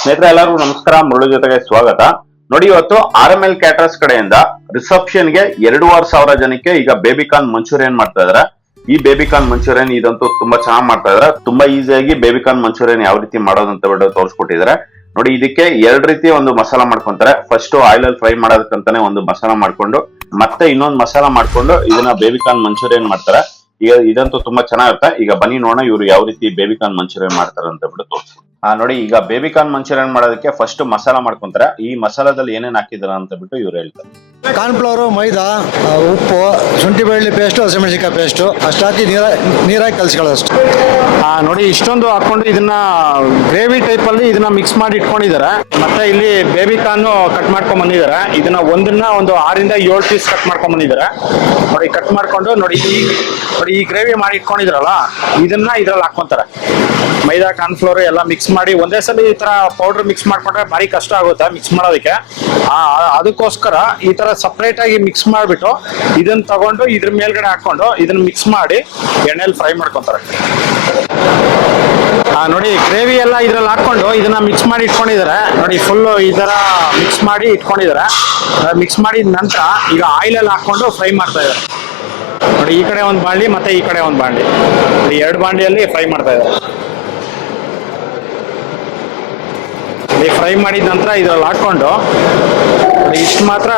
ಸ್ನೇಹಿತರೆ ಎಲ್ಲರಿಗೂ ನಮಸ್ಕಾರ. ಮುರಳು ಜೊತೆಗೆ ಸ್ವಾಗತ. ನೋಡಿ, ಇವತ್ತು RML ಕ್ಯಾಟರರ್ಸ್ ಕಡೆಯಿಂದ ರಿಸೆಪ್ಷನ್ ಗೆ 2,500 ಜನಕ್ಕೆ ಈಗ ಬೇಬಿಕಾರ್ನ್ ಮಂಚೂರಿಯನ್ ಮಾಡ್ತಾ ಇದಾರೆ. ಈ ಬೇಬಿಕಾರ್ನ್ ಮಂಚೂರಿಯನ್ ಇದಂತೂ ತುಂಬಾ ಚೆನ್ನಾಗಿ ಮಾಡ್ತಾ ಇದಾರೆ. ತುಂಬಾ ಈಸಿಯಾಗಿ ಬೇಬಿಕಾರ್ನ್ ಮಂಚೂರಿಯನ್ ಯಾವ ರೀತಿ ಮಾಡೋದು ಅಂತ ಬಿಟ್ಟು ತೋರಿಸ್ಕೊಟ್ಟಿದ್ದಾರೆ. ನೋಡಿ, ಇದಕ್ಕೆ 2 ರೀತಿ ಒಂದು ಮಸಾಲ ಮಾಡ್ಕೊಂತಾರೆ. ಫಸ್ಟ್ ಆಯಿಲ್ ಅಲ್ಲಿ ಫ್ರೈ ಮಾಡೋದಕ್ಕಂತಾನೆ ಒಂದು ಮಸಾಲ ಮಾಡ್ಕೊಂಡು ಮತ್ತೆ ಇನ್ನೊಂದು ಮಸಾಲ ಮಾಡ್ಕೊಂಡು ಇದನ್ನ ಬೇಬಿಕಾರ್ನ್ ಮಂಚೂರಿಯನ್ ಮಾಡ್ತಾರೆ. ಈಗ ಇದಂತೂ ತುಂಬಾ ಚೆನ್ನಾಗಿರುತ್ತೆ. ಈಗ ಬನ್ನಿ ನೋಡೋಣ ಇವರು ಯಾವ ರೀತಿ ಬೇಬಿಕಾರ್ನ್ ಮಂಚೂರಿಯನ್ ಮಾಡ್ತಾರೆ ಅಂತ ಬಿಟ್ಟು ತೋರಿಸ್ಕೊಡ್ತೀನಿ. ನೋಡಿ, ಈಗ ಬೇಬಿಕಾರ್ನ್ ಮಂಚೂರಿಯನ್ ಮಾಡೋದಕ್ಕೆ ಫಸ್ಟ್ ಮಸಾಲ ಮಾಡ್ಕೊಂತಾರೆ. ಈ ಮಸಾಲದಲ್ಲಿ ಏನೇನ್ ಹಾಕಿದಾರ ಅಂತ ಬಿಟ್ಟು ಇವ್ರು ಹೇಳ್ತಾರೆ. ಕಾರ್ನ್ಫ್ಲವರು, ಮೈದಾ, ಉಪ್ಪು, ಶುಂಠಿ ಬೆಳ್ಳುಳ್ಳಿ ಪೇಸ್ಟು, ಹಸಿಮೆಣಸಿನಕಾಯಿ ಪೇಸ್ಟು ಅಷ್ಟು ಹಾಕಿ ನೀರಾಗಿ ಕಲಿಸ್ಕೊಳ್ಳೋಷ್ಟು. ನೋಡಿ, ಇಷ್ಟೊಂದು ಹಾಕೊಂಡು ಇದನ್ನ ಗ್ರೇವಿ ಟೈಪ್ ಅಲ್ಲಿ ಇದನ್ನ ಮಿಕ್ಸ್ ಮಾಡಿ ಇಟ್ಕೊಂಡಿದ್ದಾರೆ. ಮತ್ತೆ ಇಲ್ಲಿ ಬೇಬಿಕಾರ್ನ್ ಕಟ್ ಮಾಡ್ಕೊಂಡ್ ಬಂದಿದ್ದಾರೆ. ಇದನ್ನ ಒಂದು 6 ಇಂದ 7 ಪೀಸ್ ಕಟ್ ಮಾಡ್ಕೊಂಡ್ ಬಂದಿದ್ದಾರೆ. ನೋಡಿ, ಕಟ್ ಮಾಡ್ಕೊಂಡು ನೋಡಿ ಈ ಗ್ರೇವಿ ಮಾಡಿ ಇಟ್ಕೊಂಡಿದ್ರಲ್ಲ ಇದನ್ನ ಇದ್ರಲ್ಲಿ ಹಾಕೊಂತಾರೆ. ಮೈದಾ, ಕಾರ್ನ್ಫ್ಲೋರ್ ಎಲ್ಲ ಮಿಕ್ಸ್ ಮಾಡಿ ಒಂದೇ ಸಲ ಈ ತರ ಪೌಡರ್ ಮಿಕ್ಸ್ ಮಾಡ್ಕೊಂಡ್ರೆ ಭಾರಿ ಕಷ್ಟ ಆಗುತ್ತೆ ಮಿಕ್ಸ್ ಮಾಡೋದಕ್ಕೆ. ಅದಕ್ಕೋಸ್ಕರ ಈ ತರ ಸಪ್ರೇಟ್ ಆಗಿ ಮಿಕ್ಸ್ ಮಾಡ್ಬಿಟ್ಟು ಇದನ್ನ ತಗೊಂಡು ಇದ್ರ ಮೇಲ್ಗಡೆ ಹಾಕೊಂಡು ಇದನ್ನ ಮಿಕ್ಸ್ ಮಾಡಿ ಎಣ್ಣೆಲಿ ಫ್ರೈ ಮಾಡ್ಕೊಂತಾರೆ. ನೋಡಿ, ಗ್ರೇವಿ ಎಲ್ಲ ಇದ್ರಲ್ಲಿ ಹಾಕೊಂಡು ಇದನ್ನ ಮಿಕ್ಸ್ ಮಾಡಿ ಇಟ್ಕೊಂಡಿದ್ದಾರೆ. ನೋಡಿ, ಫುಲ್ ಈ ತರ ಮಿಕ್ಸ್ ಮಾಡಿ ಇಟ್ಕೊಂಡಿದ್ದಾರೆ. ಮಿಕ್ಸ್ ಮಾಡಿದ ನಂತರ ಈಗ ಆಯಿಲ್ ಅಲ್ಲಿ ಹಾಕೊಂಡು ಫ್ರೈ ಮಾಡ್ತಾ ಇದ್ದಾರೆ. ನೋಡಿ, ಈ ಕಡೆ ಒಂದು ಬಾಂಡ್ಲಿ ಮತ್ತೆ ಈ ಕಡೆ ಒಂದು ಬಾಂಡ್ಲಿ, 2 ಬಾಂಡ್ಲಿಯಲ್ಲಿ ಫ್ರೈ ಮಾಡ್ತಾ ಇದ್ದಾರೆ. ಫ್ರೈ ಮಾಡಿದ ನಂತರ ಇದ್ರಲ್ಲಿ ಹಾಕೊಂಡು ಇಷ್ಟು ಮಾತ್ರ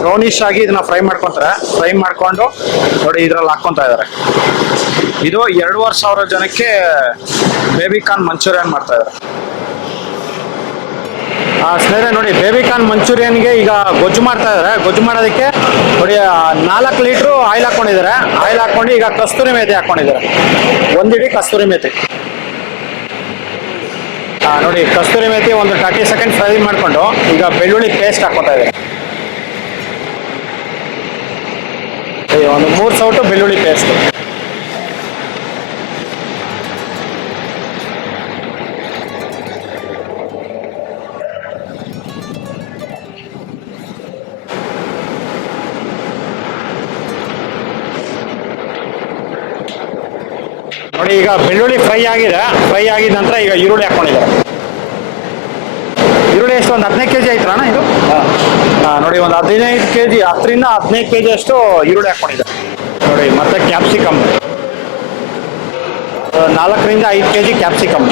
ಬ್ರೌನಿಶ್ ಆಗಿ ಇದನ್ನ ಫ್ರೈ ಮಾಡ್ಕೊಂತಾರೆ. ಫ್ರೈ ಮಾಡ್ಕೊಂಡು ನೋಡಿ ಇದ್ರಲ್ಲಿ ಹಾಕೊಂತ ಇದ್ದಾರೆ. ಇದು 2,500 ಜನಕ್ಕೆ ಬೇಬಿಕಾರ್ನ್ ಮಂಚೂರಿಯನ್ ಮಾಡ್ತಾ ಇದ್ದಾರೆ. ಸ್ನೇಹಿತರೆ ನೋಡಿ, ಬೇಬಿಕಾರ್ನ್ ಮಂಚೂರಿಯನ್ಗೆ ಈಗ ಗೊಜ್ಜು ಮಾಡ್ತಾ ಇದ್ದಾರೆ. ಗೊಜ್ಜು ಮಾಡೋದಕ್ಕೆ ನೋಡಿ 4 ಲೀಟ್ರು ಆಯಿಲ್ ಹಾಕೊಂಡಿದ್ದಾರೆ. ಆಯಿಲ್ ಹಾಕೊಂಡು ಈಗ ಕಸ್ತೂರಿ ಮೇಥಿ ಹಾಕೊಂಡಿದ್ದಾರೆ. 1 ಇಡೀ ಕಸ್ತೂರಿ ಮೇಥಿ. ನೋಡಿ, ಕಸ್ತೂರಿ ಮೇಥಿ ಒಂದು 30 ಸೆಕೆಂಡ್ ಫ್ರೈ ಮಾಡ್ಕೊಂಡು ಈಗ ಬೆಳ್ಳುಳ್ಳಿ ಪೇಸ್ಟ್ ಹಾಕೋತಾ ಇದೆ. ಒಂದು 3 ಸೌಟು ಬೆಳ್ಳುಳ್ಳಿ ಪೇಸ್ಟ್. ನೋಡಿ, ಈಗ ಬೆಳ್ಳುಳ್ಳಿ ಫ್ರೈ ಆಗಿದೆ. ಫ್ರೈ ಆಗಿದ ನಂತರ ಈಗ ಈರುಳ್ಳಿ ಹಾಕೊಂಡಿದ್ದಾರೆ. ಈರುಳ್ಳಿ ಎಷ್ಟು ಒಂದು 15 kg ಆಯ್ತು ಅಣ್ಣ ಇದು? ನೋಡಿ, ಒಂದು 15 kg, 10 ರಿಂದ 15 kg ಅಷ್ಟು ಈರುಳ್ಳಿ ಹಾಕೊಂಡಿದ್ದಾರೆ. ನೋಡಿ, ಮತ್ತೆ ಕ್ಯಾಪ್ಸಿಕಮ್ 4 ರಿಂದ 5 kg ಕ್ಯಾಪ್ಸಿಕಮ್.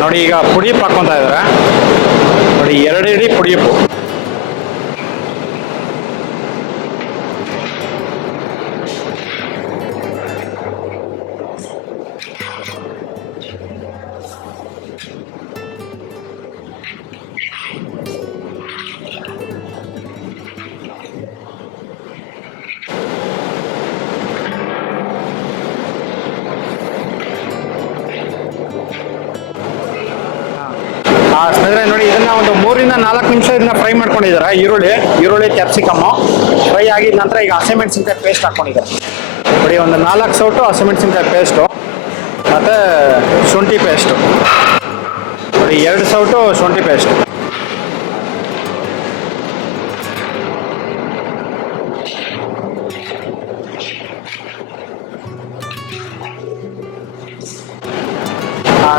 ನೋಡಿ, ಈಗ ಪುಡಿಯಪ್ಪು ಹಾಕೊಂತ ಇದ್ದಾರೆ. ನೋಡಿ, 2 ಇಡೀ ಪುಡಿಯಪ್ಪು. ಸ್ನೇಹಿತರೆ ನೋಡಿ, ಇದನ್ನ ಒಂದು 3 ರಿಂದ 4 ನಿಮಿಷ ಇದನ್ನ ಫ್ರೈ ಮಾಡ್ಕೊಂಡಿದ್ದಾರೆ. ಈರುಳ್ಳಿ ಕ್ಯಾಪ್ಸಿಕಮ್ ಫ್ರೈ ಆಗಿದ ನಂತರ ಈಗ ಹಸಿಮೆಣಸಿನಕಾಯಿ ಪೇಸ್ಟ್ ಹಾಕೊಂಡಿದ್ದಾರೆ. ನೋಡಿ, ಒಂದು 4 ಸೌಟು ಹಸಿಮೆಣಸಿನಕಾಯಿ ಪೇಸ್ಟು ಮತ್ತೆ ಶುಂಠಿ ಪೇಸ್ಟು. ನೋಡಿ, 2 ಸೌಟು ಶುಂಠಿ ಪೇಸ್ಟ್.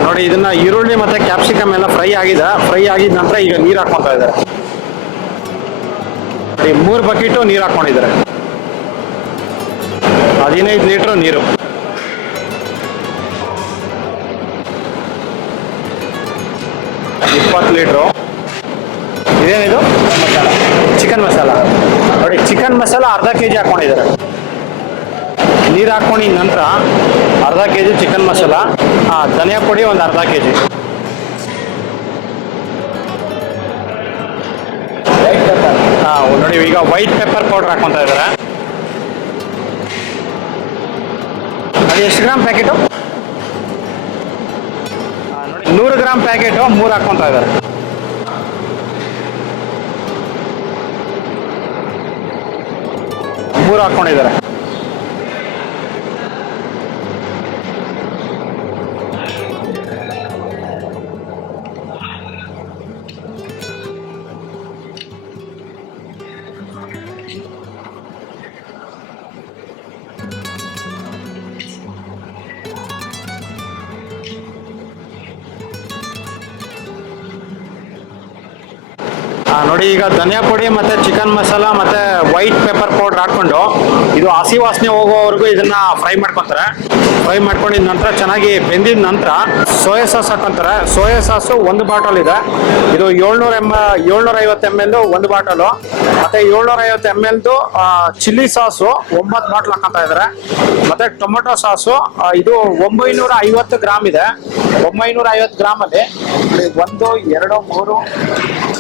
ನೋಡಿ, ಇದನ್ನ ಈರುಳ್ಳಿ ಮತ್ತೆ ಕ್ಯಾಪ್ಸಿಕಮ್ ಎಲ್ಲ ಫ್ರೈ ಆಗಿದೆ. ಫ್ರೈ ಆಗಿದ ನಂತರ ಈಗ ನೀರು ಹಾಕೊಂತ ಇದ್ದಾರೆ. ನೋಡಿ, 3 ಬಕೆಟು ನೀರು ಹಾಕೊಂಡಿದ್ದಾರೆ. 15 ಲೀಟ್ರು ನೀರು. ಲೀಟ್ರು. ಇದೇನಿದು? ಚಿಕನ್ ಮಸಾಲ. ನೋಡಿ, ಚಿಕನ್ ಮಸಾಲ ಅರ್ಧ kg ಹಾಕೊಂಡಿದ್ದಾರೆ. ನೀರು ಹಾಕೊಂಡಿದ ನಂತರ ಅರ್ಧ kg ಚಿಕನ್ ಮಸಾಲ, ಧನಿಯಾ ಪುಡಿ ಒಂದು ಅರ್ಧ kg. ನೋಡಿ, ಈಗ ವೈಟ್ ಪೆಪ್ಪರ್ ಪೌಡರ್ ಹಾಕೊಂತ ಇದ್ದಾರೆ. ಅದು ಎಷ್ಟು ಗ್ರಾಮ್ ಪ್ಯಾಕೆಟು? ನೋಡಿ, 100 ಗ್ರಾಮ್ ಪ್ಯಾಕೆಟ್ 3 ಹಾಕೊಂತ ಇದ್ದಾರೆ. ಮೂರು ಹಾಕೊಂಡಿದ್ದಾರೆ. ನೋಡಿ ಈಗ ಧನಿಯಾ ಪುಡಿ ಮತ್ತೆ ಚಿಕನ್ ಮಸಾಲ ಮತ್ತೆ ವೈಟ್ ಪೆಪ್ಪರ್ ಪೌಡರ್ ಹಾಕೊಂಡು ಇದು ಹಸಿ ವಾಸನೆ ಹೋಗೋವರೆಗೂ ಇದನ್ನ ಫ್ರೈ ಮಾಡ್ಕೊತಾರೆ. ಫ್ರೈ ಮಾಡ್ಕೊಂಡಿದ ನಂತರ ಚೆನ್ನಾಗಿ ಬೆಂದಿದ ನಂತರ ಸೋಯಾ ಸಾಸ್ ಹಾಕೊಂತಾರೆ. ಸೋಯಾ ಸಾಸು 1 ಬಾಟಲ್ ಇದೆ. ಇದು 750 ml 1 ಬಾಟಲು, ಮತ್ತೆ 750 ml ಚಿಲ್ಲಿ ಸಾಸು 9 ಬಾಟಲ್ ಹಾಕೊಂತ ಇದಾರೆ. ಮತ್ತೆ ಟೊಮೆಟೊ ಸಾಸು ಇದು 950 ಗ್ರಾಮ್ ಇದೆ. 950 ಗ್ರಾಮ್ ಅಲ್ಲಿ 1 2 3 4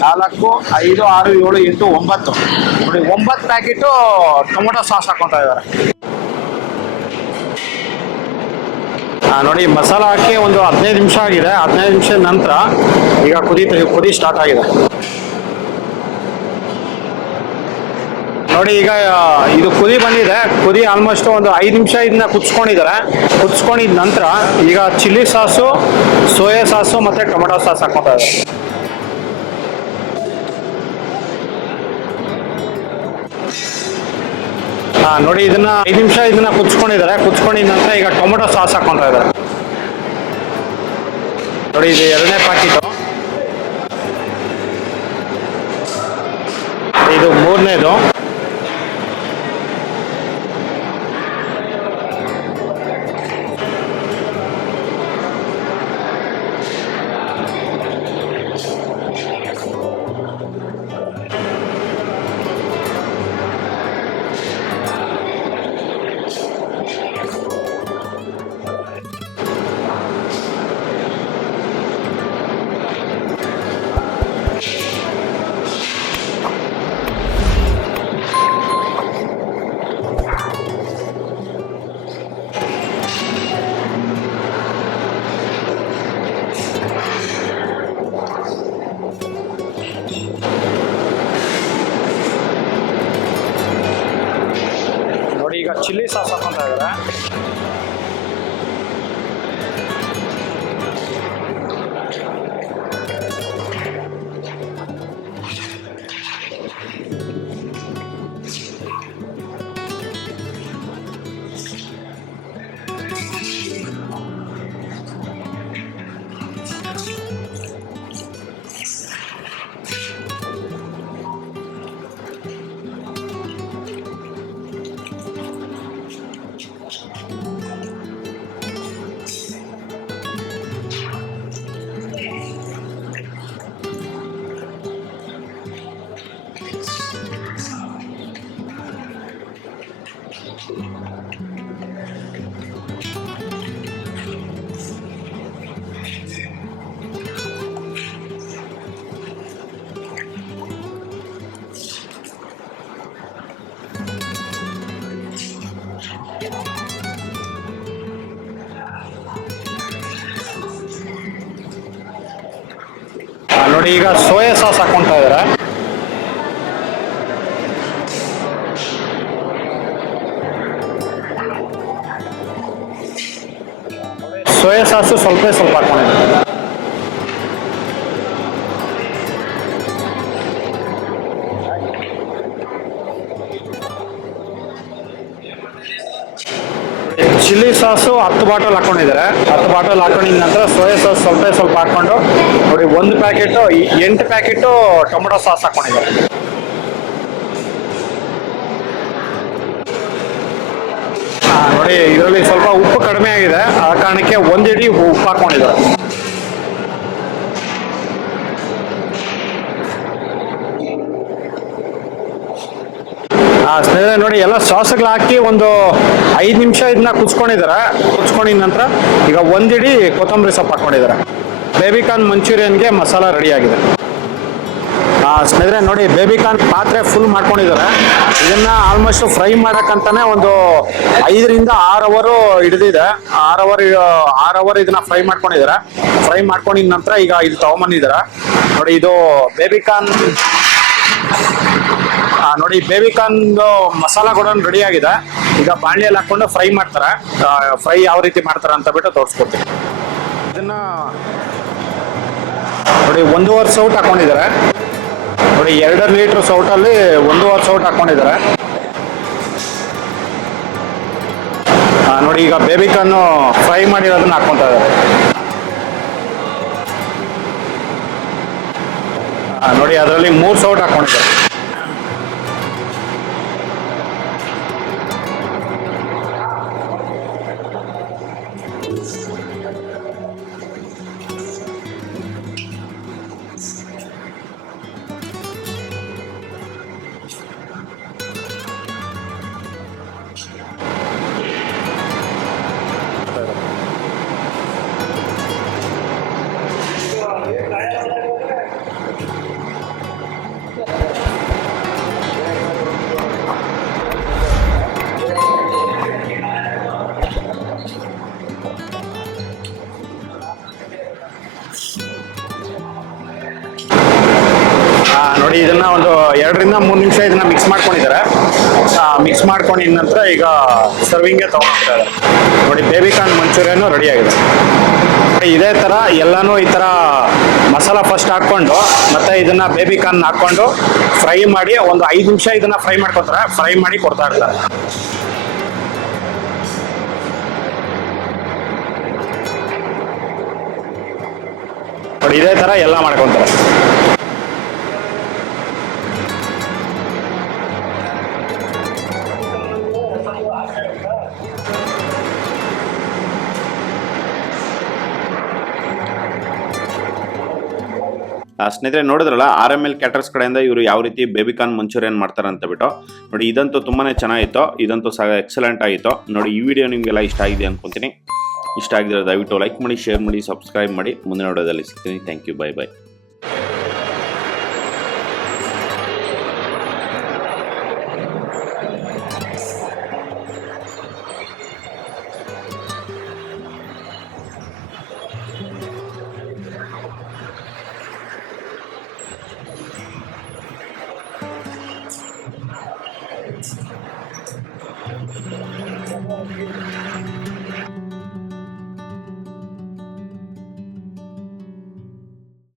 5 6 7 8 9 ನೋಡಿ 9 ಪ್ಯಾಕೆಟ್ ಟೊಮೆಟೊ ಸಾಸ್ ಹಾಕೊಂತ ಇದ್ದಾರೆ. ನೋಡಿ ಮಸಾಲ ಹಾಕಿ ಒಂದು 15 ನಿಮಿಷ ಆಗಿದೆ. 15 ನಿಮಿಷದ ನಂತರ ಈಗ ಕುದಿ ಸ್ಟಾರ್ಟ್ ಆಗಿದೆ. ನೋಡಿ ಈಗ ಇದು ಕುದಿ ಬಂದಿದೆ. ಕುದಿ ಆಲ್ಮೋಸ್ಟ್ ಒಂದು 5 ನಿಮಿಷ ಇದನ್ನ ಕುದಿಸ್ಕೊಂಡಿದ್ದಾರೆ. ಕುದಿಸ್ಕೊಂಡಿದ ನಂತರ ಈಗ ಚಿಲ್ಲಿ ಸಾಸು, ಸೋಯಾ ಸಾಸು ಮತ್ತೆ ಟೊಮೆಟೊ ಸಾಸ್ ಹಾಕೊಂತ ಇದ್ದಾರೆ. ನೋಡಿ ಇದನ್ನ 5 ನಿಮಿಷ ಇದನ್ನ ಕುದಿಸ್ಕೊಂಡಿದ್ದಾರೆ. ಕುದಿಸ್ಕೊಂಡಿದ ನಂತರ ಈಗ ಟೊಮೆಟೊ ಸಾಸ್ ಹಾಕೊಂತ ಇದ್ದಾರೆ. ನೋಡಿ ಇದು 2ನೇ ಪ್ಯಾಕೆಟ್, ಇದು 3ನೇದು. ಈಗ ಚಿಲ್ಲಿ ಸಾಸ್ ಹಾಕೊಂತ ಇದ್ದಾರೆ. ನೋಡಿ ಈಗ ಸೋಯಾ ಸಾಸ್ ಹಾಕೊಂತ ಇದ್ದಾರೆ. ಸೋಯಾ ಸಾಸು ಸ್ವಲ್ಪ ಹಾಕೊಂಡಿದ್ದಾರೆ. ಚಿಲ್ಲಿ ಸಾಸು 10 ಬಾಟಲ್ ಹಾಕೊಂಡಿದ್ದಾರೆ. 10 ಬಾಟಲ್ ಹಾಕೊಂಡಿದ ನಂತರ ಸೋಯಾ ಸಾಸ್ ಸ್ವಲ್ಪ ಹಾಕೊಂಡು ನೋಡಿ 1 ಪ್ಯಾಕೆಟ್ 8 ಪ್ಯಾಕೆಟ್ ಟೊಮೆಟೊ ಸಾಸ್ ಹಾಕೊಂಡಿದ್ದಾರೆ. ನೋಡಿ ಇದರಲ್ಲಿ ಸ್ವಲ್ಪ ಉಪ್ಪು ಕಡಿಮೆ ಆಗಿದೆ, ಆ ಕಾರಣಕ್ಕೆ 1 ಹಿಡಿ ಉಪ್ಪು ಹಾಕೊಂಡಿದ್ದಾರೆ. ಸ್ನೇಹಿತರೆ ನೋಡಿ ಎಲ್ಲ ಸಾಸ್ಗಳು ಹಾಕಿ ಒಂದು 5 ನಿಮಿಷ ಇದನ್ನ ಕುದಿಸ್ಕೊಂಡಿದ್ದಾರೆ. ಕುದಿಸ್ಕೊಂಡಿದ ನಂತರ ಈಗ 1 ಹಿಡಿ ಕೊತ್ತಂಬರಿ ಸೊಪ್ಪು ಹಾಕೊಂಡಿದ್ದಾರೆ. ಬೇಬಿಕಾರ್ನ್ ಮಂಚೂರಿಯನ್ಗೆ ಮಸಾಲ ರೆಡಿ ಆಗಿದೆ. ಸ್ನೇಹಿತರೆ ನೋಡಿ ಬೇಬಿಕಾರ್ನ್ ಪಾತ್ರೆ ಫುಲ್ ಮಾಡ್ಕೊಂಡಿದ್ದಾರೆ. ಇದನ್ನ ಆಲ್ಮೋಸ್ಟ್ ಫ್ರೈ ಮಾಡಕ್ಕಂತಾನೆ ಒಂದು 5 ರಿಂದ 6 ಅವರ್ ಹಿಡಿದಿದೆ. 6 ಅವರ್ ಇದನ್ನ ಫ್ರೈ ಮಾಡ್ಕೊಂಡಿದ್ದಾರೆ. ಫ್ರೈ ಮಾಡ್ಕೊಂಡಿದ ನಂತರ ಈಗ ಇದು ತಗೊಂಬಂದಿದ್ದಾರೆ ನೋಡಿ. ಇದು ಬೇಬಿಕಾರ್ನ್ ನೋಡಿ, ಬೇಬಿಕಾರ್ನ್ ಮಸಾಲ ಕೂಡ ರೆಡಿ ಆಗಿದೆ. ಈಗ ಬಾಣಲಿಯಲ್ಲಿ ಹಾಕೊಂಡು ಫ್ರೈ ಮಾಡ್ತಾರೆ. ಫ್ರೈ ಯಾವ ರೀತಿ ಮಾಡ್ತಾರೆ ಅಂತ ಬಿಟ್ಟು ತೋರಿಸ್ಕೊಡ್ತೀನಿ. ಇದನ್ನ ನೋಡಿ 1.5 ಸೌಟ್ ಹಾಕೊಂಡಿದ್ದಾರೆ ನೋಡಿ. 2 ಲೀಟರ್ ಸೌಟಲ್ಲಿ 1.5 ಸೌಟ್ ಹಾಕೊಂಡಿದ್ದಾರೆ ನೋಡಿ. ಈಗ ಬೇಬಿಕಾರ್ನ್ ಫ್ರೈ ಮಾಡಿರೋದನ್ನ ಹಾಕೊಂತ ಇದ್ದಾರೆ ನೋಡಿ. ಅದರಲ್ಲಿ 3 ಸೌಟ್ ಹಾಕೊಂಡಿದ್ದಾರೆ. ನೋಡಿ, ಇದನ್ನ ಒಂದು 2 ರಿಂದ 3 ನಿಮಿಷ ಇದನ್ನ ಮಿಕ್ಸ್ ಮಾಡ್ಕೊಂಡಿದ್ದಾರೆ. ಮಿಕ್ಸ್ ಮಾಡ್ಕೊಂಡಿದ ನಂತರ ಈಗ ಸರ್ವಿಂಗ್ಗೆ ತಗೊಂಡ್ತಾರೆ ನೋಡಿ. ಬೇಬಿಕಾರ್ನ್ ಮಂಚೂರಿಯನ್ ರೆಡಿ ಆಗಿದೆ. ಇದೇ ತರ ಎಲ್ಲಾನು ಈ ತರ ಮಸಾಲ ಫಸ್ಟ್ ಹಾಕೊಂಡು ಮತ್ತೆ ಇದನ್ನ ಬೇಬಿಕಾರ್ನ್ ಹಾಕೊಂಡು ಫ್ರೈ ಮಾಡಿ ಒಂದು 5 ನಿಮಿಷ ಇದನ್ನ ಫ್ರೈ ಮಾಡ್ಕೊತಾರೆ. ಫ್ರೈ ಮಾಡಿ ಕೊಡ್ತಾ ಇರ್ತಾರೆ ನೋಡಿ. ಇದೇ ತರ ಎಲ್ಲ ಮಾಡ್ಕೊಂತಾರೆ. ಸ್ನೇಹಿತರೆ ನೋಡಿದ್ರಲ್ಲ, RML ಕ್ಯಾಟರ್ಸ್ ಕಡೆಯಿಂದ ಇವರು ಯಾವ ರೀತಿ ಬೇಬಿಕಾರ್ನ್ ಮಂಚೂರಿಯನ್ ಮಾಡ್ತಾರೆ ಅಂತ ಬಿಟ್ಟು ನೋಡಿ. ಇದಂತೂ ತುಂಬಾನೇ ಚೆನ್ನಾಗಿತ್ತು. ಇದಂತೂ ಎಕ್ಸಲೆಂಟ್ ಆಗಿತ್ತು ನೋಡಿ. ಈ ವಿಡಿಯೋ ನಿಮಗೆಲ್ಲ ಇಷ್ಟ ಆಗಿದೆ ಅನ್ಕೊಂತೀನಿ. ಇಷ್ಟ ಆಗಿದ್ರೆ ದಯವಿಟ್ಟು ಲೈಕ್ ಮಾಡಿ, ಶೇರ್ ಮಾಡಿ, ಸಬ್ಸ್ಕ್ರೈಬ್ ಮಾಡಿ. ಮುಂದಿನ ವಿಡಿಯೋದಲ್ಲಿ ಸಿಗ್ತೀನಿ. Thank you. Bye bye. Thank you.